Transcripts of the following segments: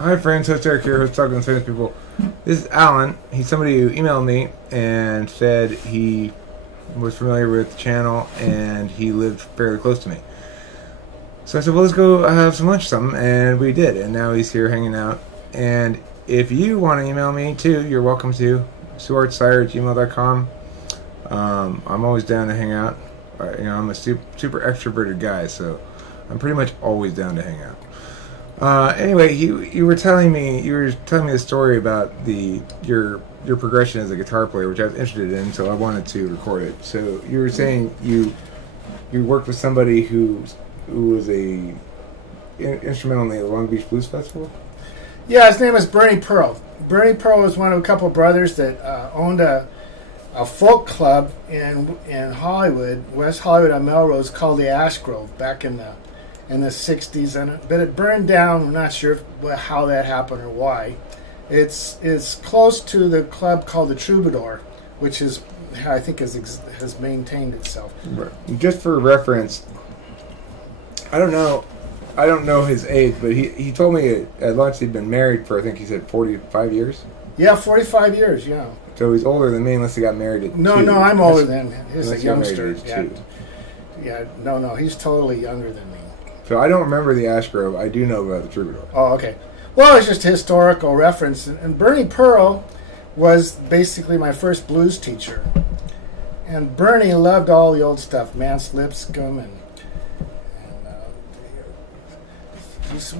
Hi friends, host Eric here, host Talking with Famous People. This is Alan. He's somebody who emailed me and said he was familiar with the channel and he lived fairly close to me. So I said, well, let's go have some lunch or something, and we did, and now he's here hanging out. And if you want to email me too, you're welcome to. SuartSire@gmail.com. I'm always down to hang out. I'm a super extroverted guy, so I'm pretty much always down to hang out. Anyway, you were telling me a story about your progression as a guitar player, which I was interested in, so I wanted to record it. So you were saying you worked with somebody who was instrumental in the Long Beach Blues Festival. Yeah, his name is Bernie Pearl. Bernie Pearl was one of a couple of brothers that owned a folk club in Hollywood, West Hollywood on Melrose, called the Ash Grove back in the 60s, but it burned down. I'm not sure how that happened or why. It's close to the club called the Troubadour, which is, I think, has maintained itself. Just for reference, I don't know his age, but he told me at lunch he'd been married for, I think he said 45 years. Yeah, 45 years. Yeah. So he's older than me, unless he got married at 2. No, I'm older than him. He's a youngster. Yeah, no, he's totally younger than me. So I don't remember the Ash Grove. I do know about the Troubadour. Oh, okay. Well, it's just a historical reference. And Bernie Pearl was basically my first blues teacher. And Bernie loved all the old stuff, Mance Lipscomb, and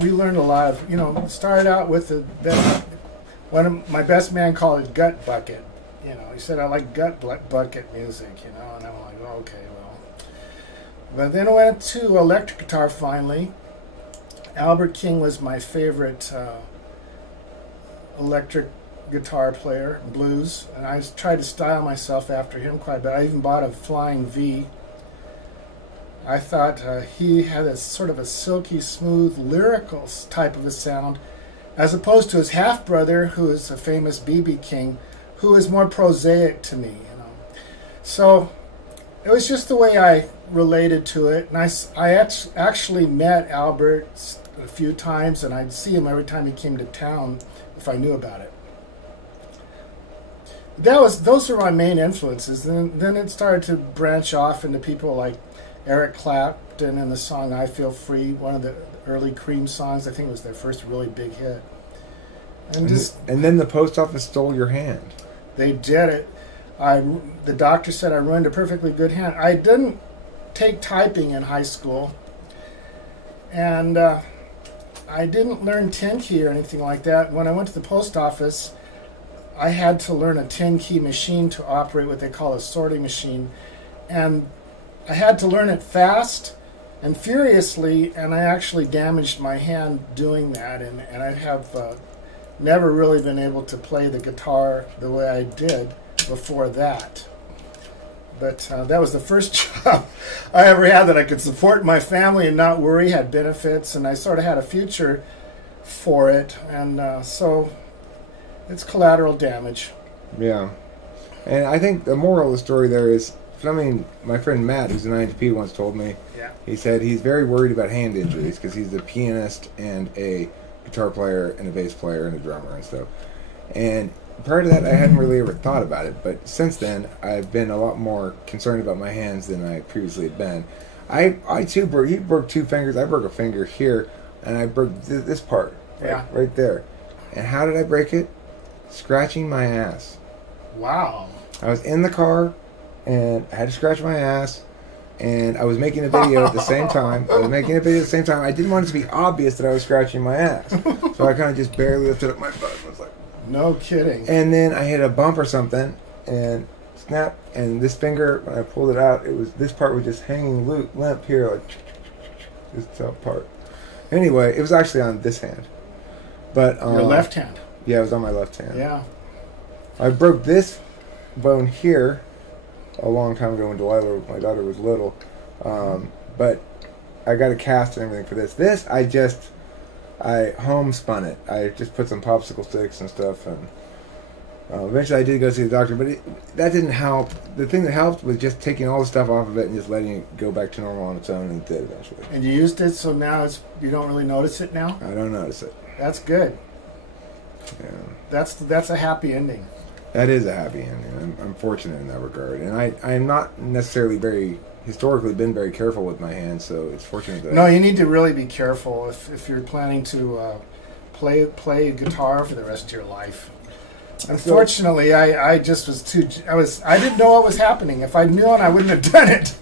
we learned a lot of, started out with one of my best man called it gut bucket. He said, I like gut bucket music, and I'm like, oh, okay, well. But then I went to electric guitar finally. Albert King was my favorite electric guitar player, blues, and I tried to style myself after him quite a bit. I even bought a Flying V. I thought he had a sort of a silky smooth lyrical type of a sound, as opposed to his half-brother, who is a famous B.B. King, who is more prosaic to me. So it was just the way I related to it, and I actually met Albert a few times, and I'd see him every time he came to town if I knew about it. Those were my main influences. Then it started to branch off into people like Eric Clapton and the song "I Feel Free," one of the early Cream songs. I think it was their first really big hit. And then the post office stole your hand. They did it. The doctor said I ruined a perfectly good hand. I didn't take typing in high school, and I didn't learn 10-key or anything like that. When I went to the post office, I had to learn a 10-key machine to operate what they call a sorting machine, and I had to learn it fast and furiously, and I actually damaged my hand doing that, and I have never really been able to play the guitar the way I did before that. But that was the first job I ever had that I could support my family and not worry, had benefits, and I sort of had a future for it, and so it's collateral damage. Yeah. And I think the moral of the story there is, my friend Matt, who's an INFJ, once told me, he said he's very worried about hand injuries because he's a pianist and a guitar player and a bass player and a drummer and stuff. And prior to that, I hadn't really ever thought about it, but since then, I've been a lot more concerned about my hands than I previously had been. He broke 2 fingers. I broke a finger here, and I broke this part right there. And how did I break it? Scratching my ass. Wow. I was in the car, and I had to scratch my ass, and I was making a video at the same time. I didn't want it to be obvious that I was scratching my ass, so I kind of just barely lifted up my butt. I was like, no kidding. And then I hit a bump or something, and snap, and this finger, when I pulled it out, this part was just hanging limp here, like this top part. Anyway, it was actually on this hand. But your left hand. Yeah, it was on my left hand. Yeah. I broke this bone here a long time ago when Delilah, my daughter, was little. But I got a cast and everything for this. This, I homespun it. I just put some popsicle sticks and stuff, and eventually I did go see the doctor, but that didn't help. The thing that helped was just taking all the stuff off of it and just letting it go back to normal on its own, and it did eventually. And you used it, so now you don't really notice it now? I don't notice it. That's good. Yeah. That's a happy ending. That is a happy ending. I'm fortunate in that regard, and I'm not necessarily historically been very careful with my hands, so it's fortunate that. No, you need to really be careful if you're planning to play guitar for the rest of your life. Unfortunately, I just was I didn't know what was happening. If I'd known, I wouldn't have done it.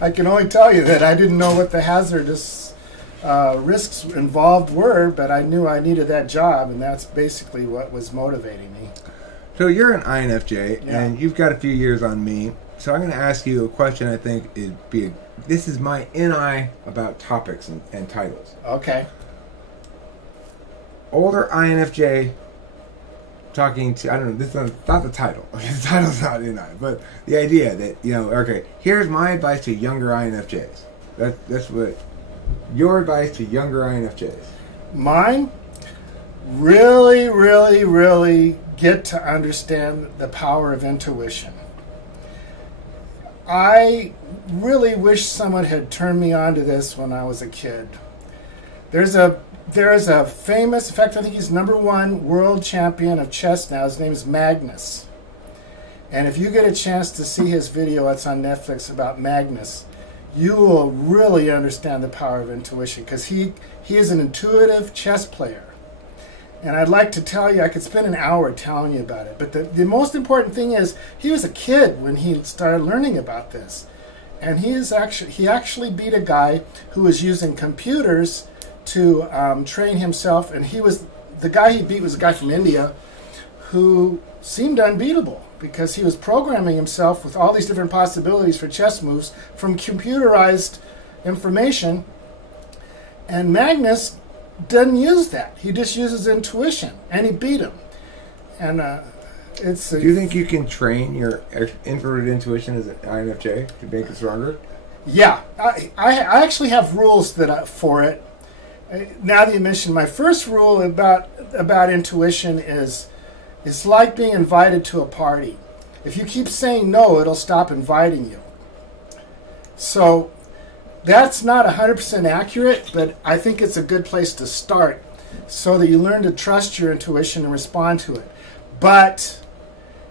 I can only tell you that I didn't know what the hazardous risks involved were, but I knew I needed that job, and that's basically what was motivating me. So you're an INFJ, and you've got a few years on me. So I'm going to ask you a question. I think this is my NI about topics and titles. Okay. Older INFJ talking to, I don't know, this is not the title. The title's not NI, but the idea that, okay, here's my advice to younger INFJs. That's what your advice to younger INFJs. Mine? Really, really, really get to understand the power of intuition. I really wish someone had turned me on to this when I was a kid. There is a famous, in fact, I think he's #1 world champion of chess now. His name is Magnus. And if you get a chance to see his video, it's on Netflix, about Magnus, you will really understand the power of intuition, because he is an intuitive chess player. And I'd like to tell you, I could spend an hour telling you about it, but the most important thing is he was a kid when he started learning about this. And he actually beat a guy who was using computers to train himself, and the guy he beat was a guy from India who seemed unbeatable, because he was programming himself with all these different possibilities for chess moves from computerized information. And Magnus doesn't use that. He just uses intuition, and he beat him. And do you think you can train your inverted intuition as an INFJ to make it stronger? Yeah, I actually have rules for it. Now that you mentioned, my first rule about intuition is it's like being invited to a party. If you keep saying no, it'll stop inviting you. So that's not 100% accurate, but I think it's a good place to start so that you learn to trust your intuition and respond to it. But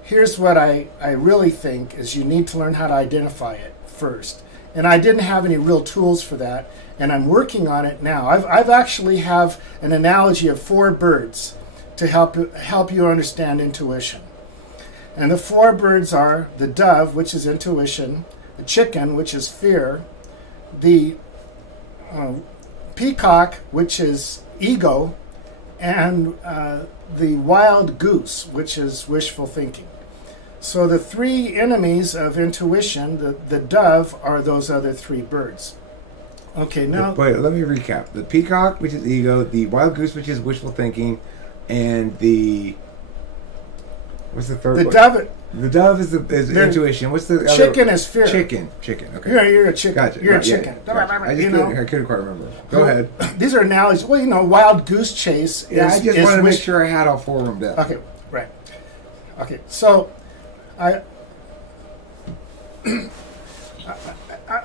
here's what I really think is you need to learn how to identify it first. And I didn't have any real tools for that, and I'm working on it now. I've actually have an analogy of 4 birds to help you understand intuition. And the 4 birds are the dove, which is intuition, the chicken, which is fear, the peacock, which is ego, and the wild goose, which is wishful thinking. So the 3 enemies of intuition, the dove, are those other 3 birds. Okay, now... Wait, let me recap. The peacock, which is ego, the wild goose, which is wishful thinking, and the... What's the third one? The dove is intuition. What's the chicken is fear. Chicken. Okay. You're a chicken. Gotcha. You're a chicken. Gotcha. I couldn't quite remember. Go ahead. These are analogies. Well, wild goose chase is... Yeah, I just wanted to make sure I had all 4 of them down. Okay, right. Okay, so I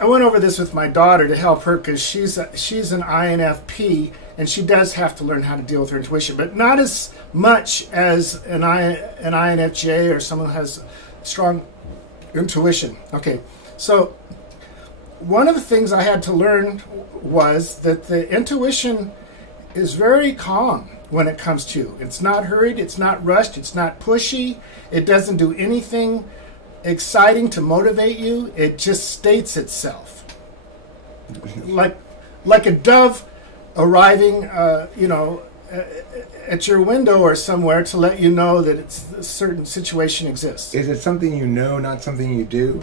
went over this with my daughter to help her, because she's an INFP, and she does have to learn how to deal with her intuition, but not as much as an INFJ or someone who has strong intuition. Okay, so one of the things I had to learn was that the intuition is very calm when it comes to you. It's not hurried, it's not rushed, it's not pushy, it doesn't do anything exciting to motivate you. It just states itself. Like a dove arriving, at your window or somewhere to let you know that a certain situation exists. Is it something you know, not something you do?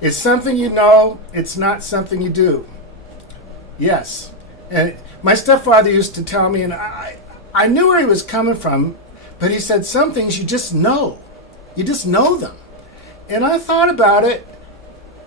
It's something you know, it's not something you do. Yes. And my stepfather used to tell me, and I knew where he was coming from, but he said some things you just know. You just know them. And I thought about it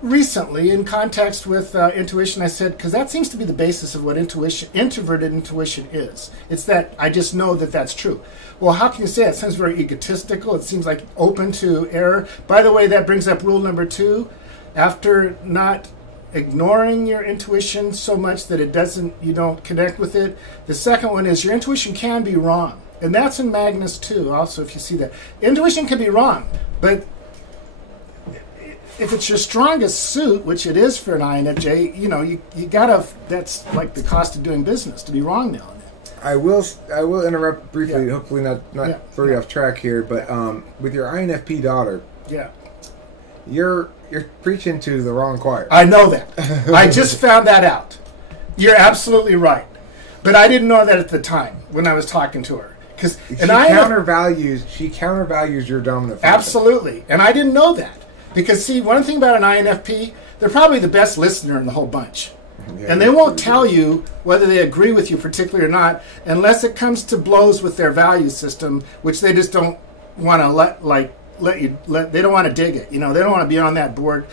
recently in context with intuition. I said, because that seems to be the basis of what introverted intuition is. It's that I just know that that's true. Well, how can you say that? It sounds very egotistical. It seems like open to error. By the way, that brings up rule number 2. After not ignoring your intuition so much that you don't connect with it, the second one is your intuition can be wrong. And that's in Magnus too, also, if you see that. Intuition can be wrong, but if it's your strongest suit, which it is for an INFJ, you gotta, that's like the cost of doing business, to be wrong now and then. I will interrupt briefly, hopefully not throw you off track here, but with your INFP daughter, you're preaching to the wrong choir. I know that. I just found that out. You're absolutely right. But I didn't know that at the time when I was talking to her. She countervalues your dominant function. Absolutely. And I didn't know that. Because, see, one thing about an INFP, they're probably the best listener in the whole bunch. Yeah, and they won't tell you whether they agree with you particularly or not unless it comes to blows with their value system, which they just don't want to they don't want to dig it. They don't want to be on that board.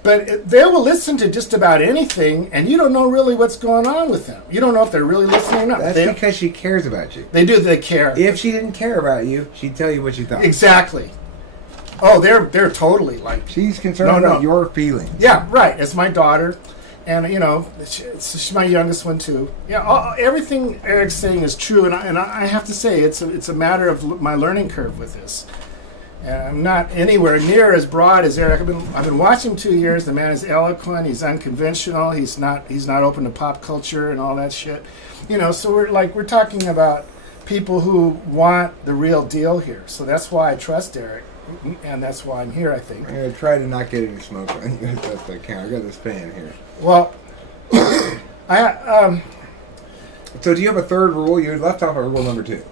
But they will listen to just about anything, and you don't know really what's going on with them. You don't know if they're really listening or not. That's because she cares about you. They do. They care. If she didn't care about you, she'd tell you what she thought. Exactly. Oh, they're totally like... She's concerned about your feelings. Yeah, right. It's my daughter, and, she's my youngest one, too. Yeah, everything Eric's saying is true, and I have to say, it's a matter of my learning curve with this. I'm not anywhere near as broad as Eric. I've been watching him 2 years. The man is eloquent. He's unconventional. He's not open to pop culture and all that shit. So we're talking about people who want the real deal here. So that's why I trust Eric, and that's why I'm here, I think. I'm going to try to not get any smoke on you. That's I can. I got this fan here. Well, So do you have a third rule? You left off at rule number 2.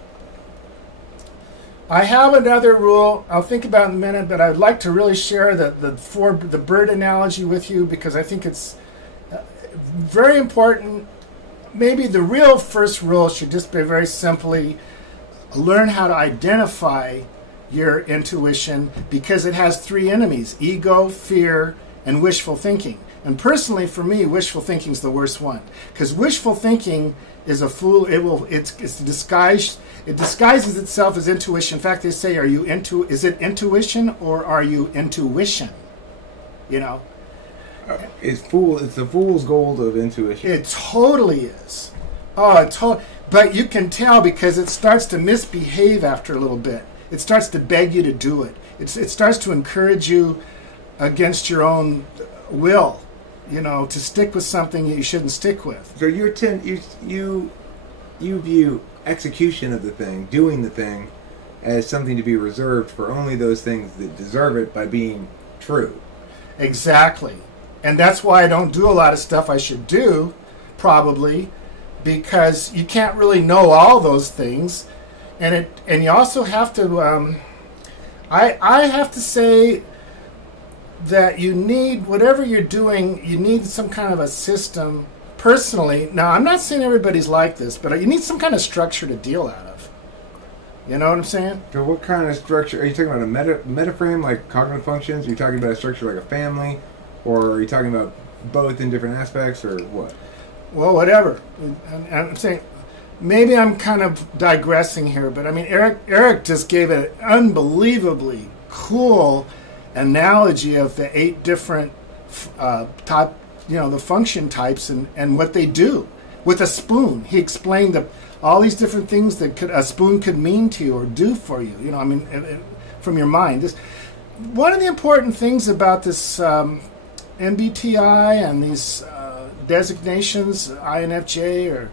I have another rule I'll think about in a minute, but I'd like to really share the bird analogy with you because I think it's very important. Maybe the real first rule should just be very simply learn how to identify your intuition because it has 3 enemies: ego, fear, and wishful thinking. And personally, for me, wishful thinking is the worst one because wishful thinking is a fool. It's disguised. It disguises itself as intuition. In fact, they say, is it intuition or are you intuition? It's the fool's gold of intuition. It totally is. But you can tell because it starts to misbehave after a little bit. It starts to beg you to do it. It starts to encourage you against your own will, to stick with something you shouldn't stick with. So you view execution of the thing, doing the thing, as something to be reserved for only those things that deserve it by being true. Exactly. And that's why I don't do a lot of stuff I should do, probably, because you can't really know all those things. And you also have to, I have to say that you need, whatever you're doing, you need some kind of a system. Personally, now I'm not saying everybody's like this, but you need some kind of structure to deal out of. You know what I'm saying? So what kind of structure? Are you talking about a metaframe like cognitive functions? Are you talking about a structure like a family? Or are you talking about both in different aspects, or what? Well, whatever. I'm saying, maybe I'm kind of digressing here, but I mean, Eric just gave an unbelievably cool analogy of the 8 different the function types and what they do with a spoon. He explained all these different things that a spoon could mean to you or do for you. From your mind. One of the important things about this MBTI and these designations, INFJ or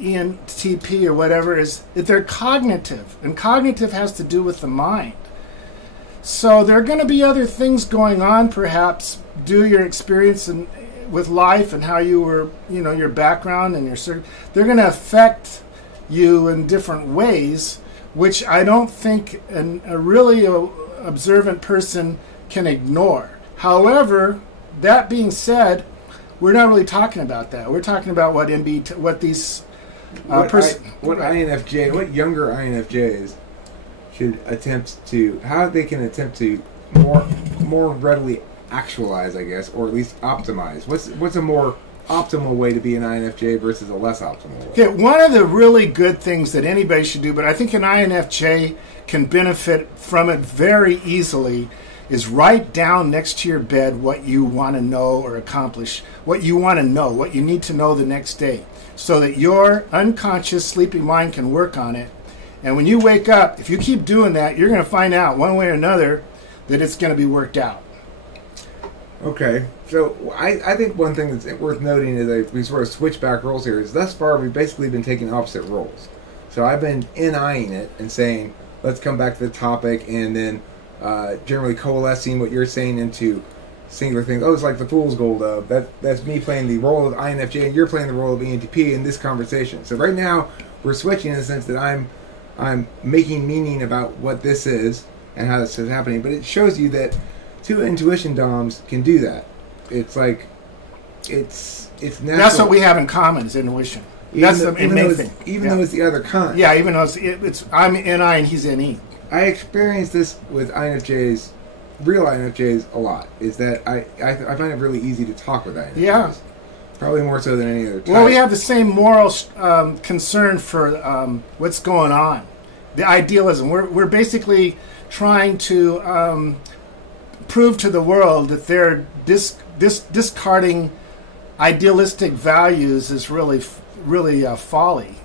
ENTP or whatever, is that they're cognitive, and cognitive has to do with the mind. So there are going to be other things going on, perhaps, due to your experience with life and how you were, your background and they're going to affect you in different ways, which I don't think a really observant person can ignore. However, that being said, we're not really talking about that. We're talking about what these what younger INFJs should attempt to, how they can attempt to more readily actualize, I guess, or at least optimize. What's a more optimal way to be an INFJ versus a less optimal way? Okay, one of the really good things that anybody should do, but I think an INFJ can benefit from it very easily, is write down next to your bed what you want to know or accomplish, what you want to know, what you need to know the next day, so that your unconscious sleeping mind can work on it. And when you wake up, if you keep doing that, you're going to find out one way or another that it's going to be worked out. Okay, so I think one thing that's worth noting is that we sort of switch back roles here. Is thus far we've basically been taking opposite roles. So I've been NIing it and saying, let's come back to the topic, and then generally coalescing what you're saying into singular things. Oh, it's like the fool's gold of that's me playing the role of INFJ, and you're playing the role of ENTP in this conversation. So right now we're switching in the sense that I'm making meaning about what this is and how this is happening. But it shows you that two intuition DOMs can do that. It's like it's natural. That's what we have in common is intuition. That's the main thing. Even though it's the other kind. Yeah, even though it's I'm NI and he's NE. I experience this with INFJs, real INFJs, a lot. Is that I find it really easy to talk with INFJs. Yeah. Probably more so than any other type. Well, we have the same moral concern for what's going on. The idealism. We're basically trying to prove to the world that they're discarding idealistic values is really folly,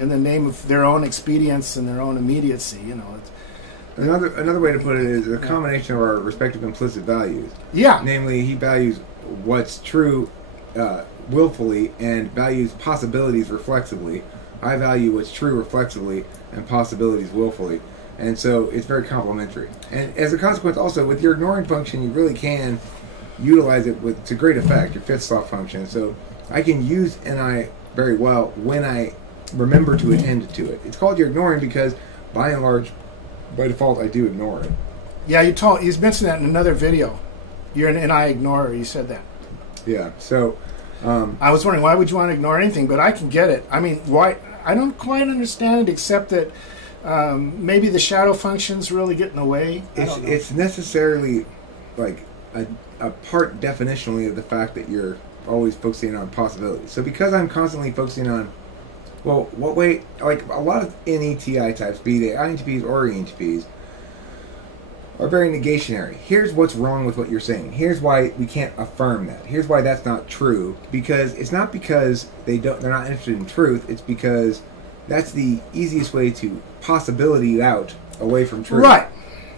in the name of their own expedience and their own immediacy, Another way to put it is a combination of our respective implicit values. Yeah. Namely, he values what's true willfully and values possibilities reflexively. I value what's true reflexively and possibilities willfully. And so it's very complementary. And as a consequence, also, with your ignoring function, you really can utilize it to great effect, your fifth slot function. So I can use NI very well when I remember to attend to it. It's called your ignoring because, by and large, by default, I do ignore it. Yeah, you mentioned that in another video. You're an NI ignorer. You said that. Yeah. So I was wondering, why would you want to ignore anything? But I can get it. I mean, why? I don't quite understand it, except that maybe the shadow functions really get in the way. It's necessarily like a part definitionally of the fact that you're always focusing on possibilities. So because I'm constantly focusing on, well, what way, like a lot of NETI types, be they INTPs or ENTPs, are very negationary. Here's what's wrong with what you're saying. Here's why we can't affirm that. Here's why that's not true. Because it's not because they're not interested in truth. It's because that's the easiest way to possibility out away from truth. Right.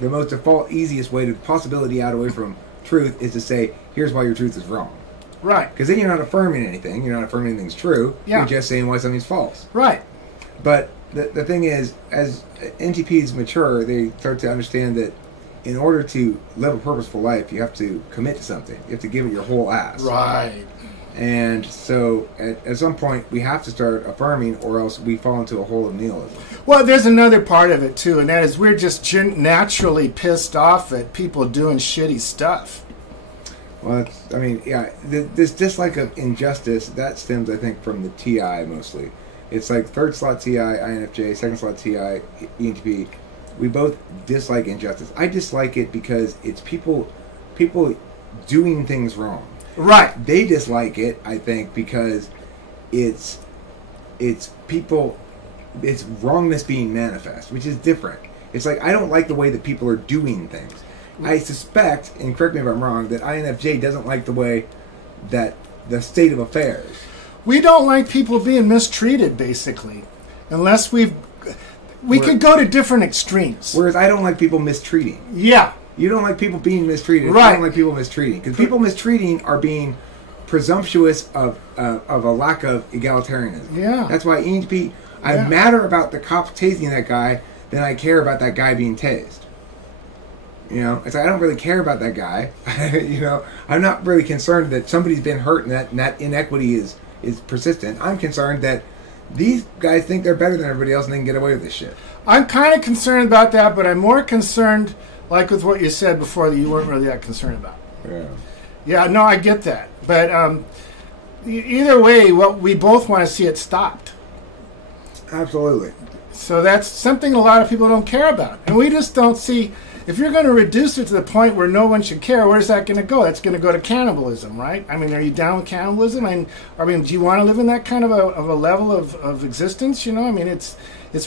The most default, easiest way to possibility out away from truth is to say, here's why your truth is wrong. Right. Because then you're not affirming anything. You're not affirming anything's true. Yeah. You're just saying why something's false. Right. But the thing is, as NTPs mature, they start to understand that in order to live a purposeful life, you have to commit to something. You have to give it your whole ass. Right. And so at some point, we have to start affirming, or else we fall into a hole of nihilism. Well, there's another part of it, too, and that is we're just naturally pissed off at people doing shitty stuff. Well, this dislike of injustice, that stems, I think, from the TI mostly. It's like third slot TI, INFJ, second slot TI, ENTP. We both dislike injustice. I dislike it because it's people doing things wrong. Right. They dislike it, I think, because it's wrongness being manifest, which is different. It's like, I don't like the way that people are doing things. I suspect, and correct me if I'm wrong, that INFJ doesn't like the way that the state of affairs. We don't like people being mistreated, basically, unless we could go to different extrees. Whereas I don't like people mistreating. Yeah. You don't like people being mistreated. Right. I don't like people mistreating. Because people mistreating are being presumptuous of a lack of egalitarianism. Yeah. That's why ENTP, I matter about the cops tasing that guy than I care about that guy being tased. It's like I don't really care about that guy. I'm not really concerned that somebody's been hurt and that inequity is persistent. I'm concerned that these guys think they're better than everybody else and they can get away with this shit. I'm kind of concerned about that, but I'm more concerned, like with what you said before, that you weren't really that concerned about. Yeah. Yeah, no, I get that. But either way, we both want to see it stopped. Absolutely. So that's something a lot of people don't care about. And we just don't see... if you're going to reduce it to the point where no one should care, where's that going to go? That's going to go to cannibalism, right? I mean, are you down with cannibalism? I mean, do you want to live in that kind of a level of existence? You know, I mean, it's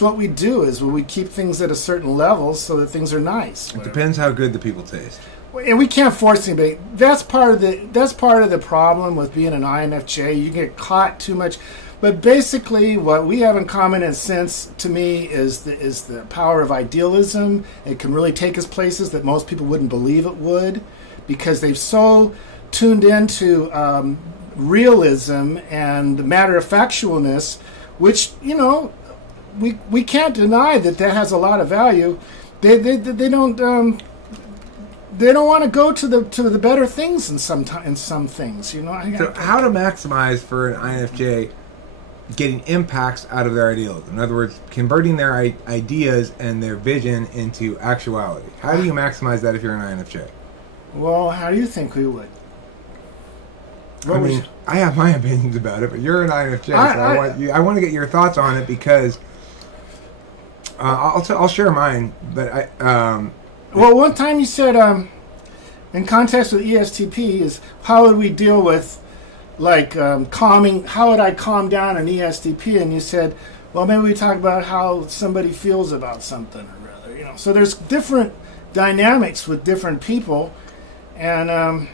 what we do is we keep things at a certain level so that things are nice. It depends how good the people taste. And we can't force anybody. That's part of the problem with being an INFJ. You get caught too much. But basically, what we have in common, in a sense, to me, is the power of idealism. It can really take us places that most people wouldn't believe it would, because they've so tuned into realism and matter-of-factualness, which, you know, we can't deny that has a lot of value. They don't. They don't want to go to the better things in some things, you know. So how to maximize for an INFJ getting impacts out of their idealism? In other words, converting their ideas and their vision into actuality. How do you maximize that if you're an INFJ? Well, how do you think we would? I have my opinions about it, but you're an INFJ, so I want to get your thoughts on it, because I'll share mine, but well, one time you said, in context with ESTP, is how would we deal with, like, calming, how would I calm down an ESTP? And you said, well, maybe we talk about how somebody feels about something or other, you know. So there's different dynamics with different people, and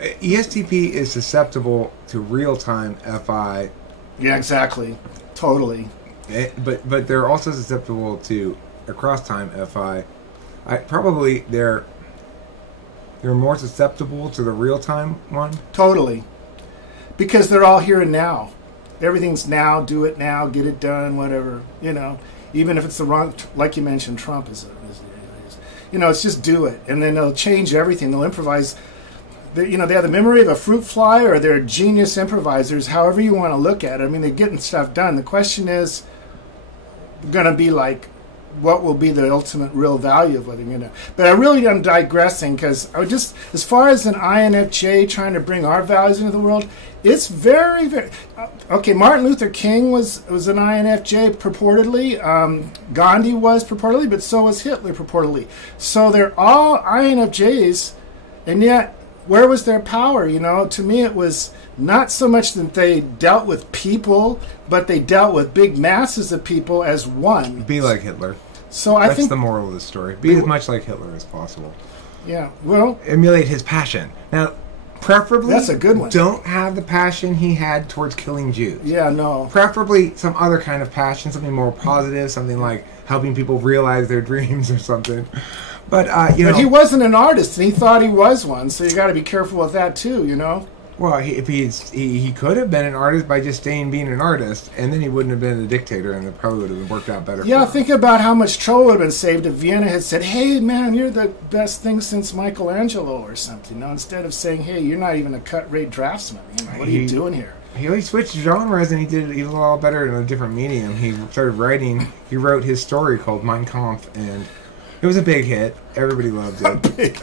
ESTP is susceptible to real-time FI. Yeah, exactly. Totally. But they're also susceptible to across-time FI. They're more susceptible to the real-time one. Totally, because they're all here and now. Everything's now. Do it now. Get it done. Whatever, you know. Even if it's the wrong, like you mentioned, Trump is you know, it's just do it, and then they'll change everything. They'll improvise. You know, they have the memory of a fruit fly, or they're genius improvisers. However you want to look at it. I mean, they're getting stuff done. The question is going to be like, what will be the ultimate real value of whether you're going to... But I really am digressing, because I just, as far as an INFJ trying to bring our values into the world, it's very, very... Okay, Martin Luther King was an INFJ purportedly. Gandhi was purportedly, but so was Hitler purportedly. So they're all INFJs, and yet, where was their power? You know, to me it was not so much that they dealt with people, but they dealt with big masses of people as one. Be like Hitler. So I think that's the moral of the story. Be as much like Hitler as possible. Yeah, well, emulate his passion. Now, preferably, that's a good one. Don't have the passion he had towards killing Jews. Yeah, no. Preferably some other kind of passion, something more positive, something like helping people realize their dreams or something. But But he wasn't an artist, and he thought he was one. So you got to be careful with that too, you know. Well, he could have been an artist by just being an artist, and then he wouldn't have been a dictator, and it probably would have worked out better. Yeah, think about how much trouble would have been saved if Vienna had said, "Hey, man, you're the best thing since Michelangelo," or something. You know, instead of saying, "Hey, you're not even a cut-rate draftsman. You know, what are you doing here?" He switched genres, and he did a lot better in a different medium. He started writing. He wrote his story called Mein Kampf, and it was a big hit. Everybody loved it.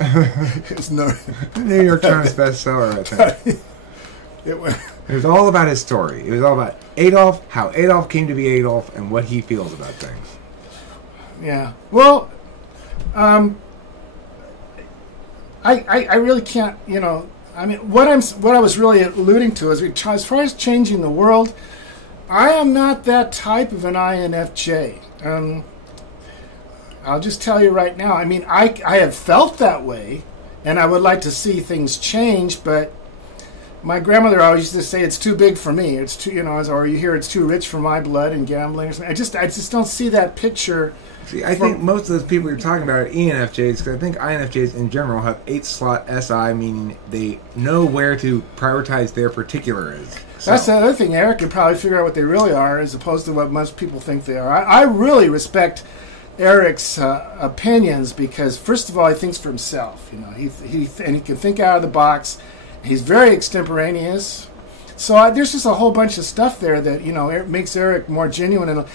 It's no New York Times bestseller, I think. It was all about his story. It was all about Adolf, how Adolf came to be Adolf, and what he feels about things. Yeah. Well, I really can't. You know, I mean, what I was really alluding to is, as far as changing the world, I am not that type of an INFJ. I'll just tell you right now. I mean, I have felt that way, and I would like to see things change. But my grandmother always used to say, "It's too big for me." It's too, you know, or you hear, "It's too rich for my blood," and gambling or something. I just don't see that picture. See, I think most of those people you're talking about are ENFJs, because I think INFJs in general have 8-slot SI, meaning they know where to prioritize their particulars. So. That's the other thing. Eric could probably figure out what they really are, as opposed to what most people think they are. I really respect Eric's opinions, because first of all, he thinks for himself. You know, he can think out of the box. He's very extemporaneous. So there's just a whole bunch of stuff there that, you know, makes Eric more genuine. And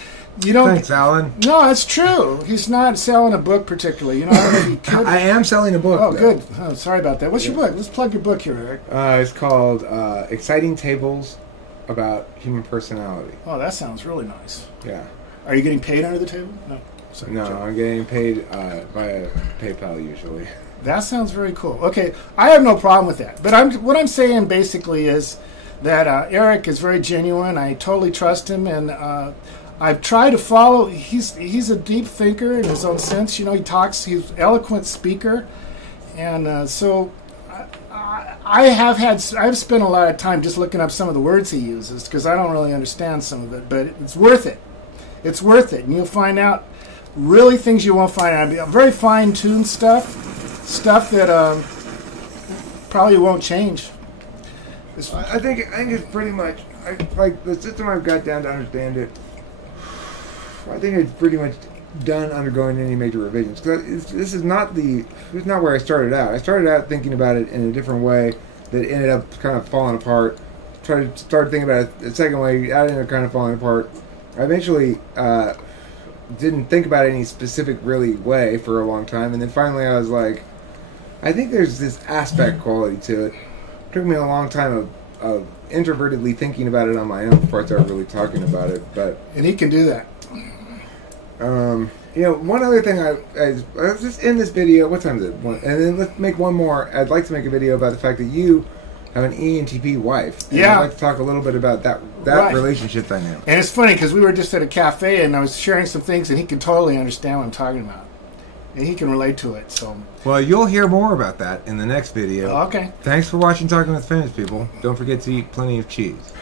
you don't. Thanks, Alan. No, it's true. He's not selling a book particularly. You know, I am selling a book. Oh, though. Good. Oh, sorry about that. What's your book? Let's plug your book here, Eric. It's called Exciting Tables About Human Personality. Oh, that sounds really nice. Yeah. Are you getting paid under the table? No. No, I'm getting paid via PayPal usually. That sounds very cool. Okay, I have no problem with that. But what I'm saying basically is that Eric is very genuine. I totally trust him, and I've tried to follow. He's a deep thinker in his own sense. You know, he talks. He's an eloquent speaker, and so I've spent a lot of time just looking up some of the words he uses because I don't really understand some of it. But it's worth it. It's worth it, and you'll find out really things you won't find out. Very fine-tuned stuff that probably won't change. I think it's pretty much like the system I've got down to understand it. I think it's pretty much done undergoing any major revisions. Because this is not where I started out. I started out thinking about it in a different way that ended up kind of falling apart. Started thinking about it the second way, that ended up kind of falling apart. I eventually didn't think about it any specific really way for a long time, and then finally I was like, I think there's this aspect quality to it. It took me a long time of introvertedly thinking about it on my own before I started really talking about it. And he can do that. One other thing I was just in this video. What time is it? And then let's make one more. I'd like to make a video about the fact that you have an ENTP wife. And I'd like to talk a little bit about that right. relationship dynamic. And it's funny because we were just at a cafe and I was sharing some things and he can totally understand what I'm talking about. And he can relate to it. So, well, you'll hear more about that in the next video. Okay. Thanks for watching Talking with Famous People. Don't forget to eat plenty of cheese.